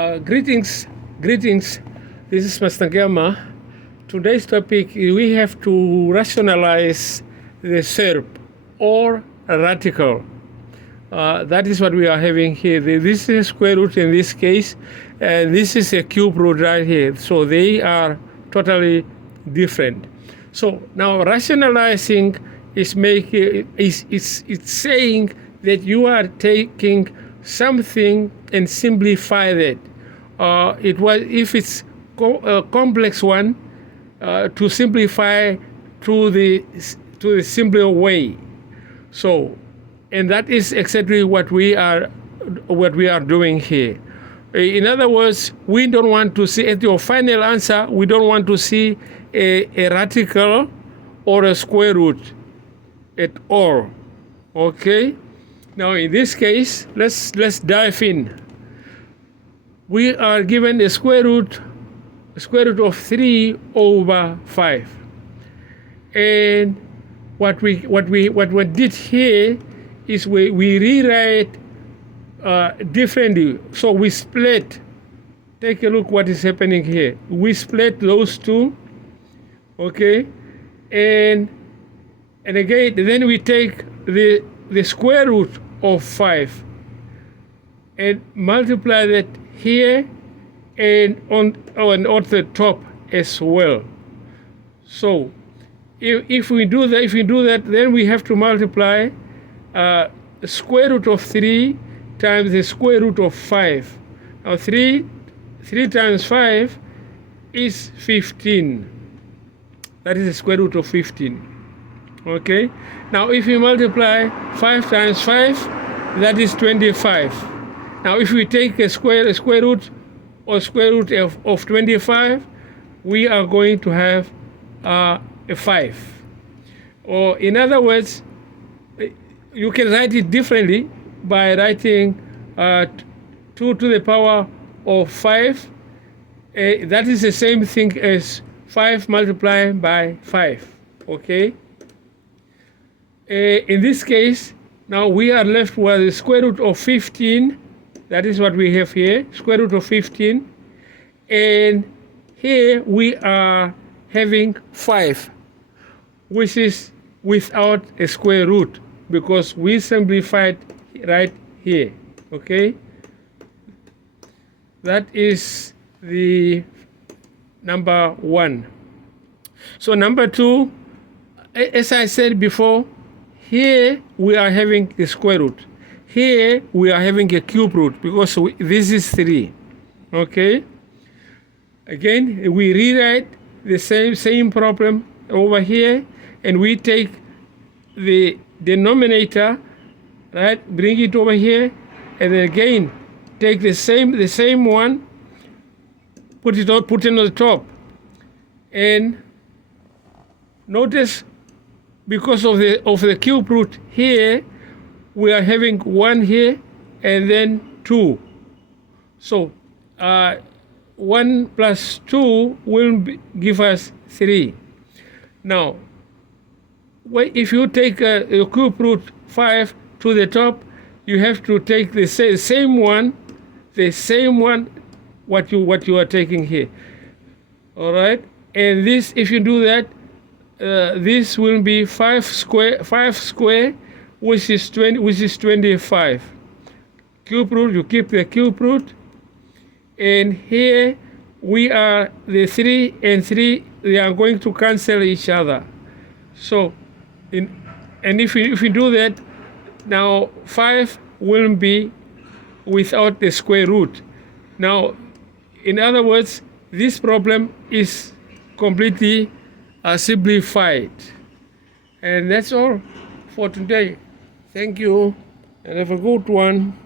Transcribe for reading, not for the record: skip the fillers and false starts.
Greetings. This is Mr. Gamma. Today's topic, we have to rationalize the Serb or radical. That is what we are having here. This is square root in this case, and this is a cube root right here. So they are totally different. So now rationalizing is it's saying that you are taking something and simplify that. If it's a complex one, to simplify to the simpler way. So, and that is exactly what we are doing here. In other words, we don't want to see at your final answer. We don't want to see a radical or a square root at all. Okay. Now, in this case, let's dive in. We are given a square root of 3 over 5, and what we did here is we rewrite differently. So we split. Take a look what is happening here. We split those two, okay, and again then we take the square root of 5 and multiply that here and on the top as well. So if we do that, then we have to multiply the square root of 3 times the square root of 5. Now 3 times 5 is 15. That is the square root of 15. Okay. Now if we multiply 5 times 5, that is 25. Now if we take a square root or square root of 25, we are going to have a 5. Or in other words, you can write it differently by writing 2 to the power of 5. That is the same thing as 5 multiplied by 5. Okay. In this case, now we are left with the square root of 15. That is what we have here, square root of 15. And here we are having 5, which is without a square root, because we simplified right here. Okay? That is the number 1. So number 2, as I said before, here we are having the square root. Here we are having a cube root because this is 3. Okay? Again, we rewrite the same problem over here, and we take the denominator, right? Bring it over here, and then again take the same one, put it on the top, and notice because of the cube root here, we are having 1 here and then 2. So 1 plus 2 will give us 3. Now, if you take a cube root 5 to the top, you have to take the same one what you are taking here. All right, and this, if you do that, this will be 5 square, which is 25. Cube root, you keep the cube root, and here we are the 3 and 3. They are going to cancel each other. So, if we do that, now 5 will be without the square root. Now, in other words, this problem is completely simplified. And that's all for today. Thank you, and have a good one.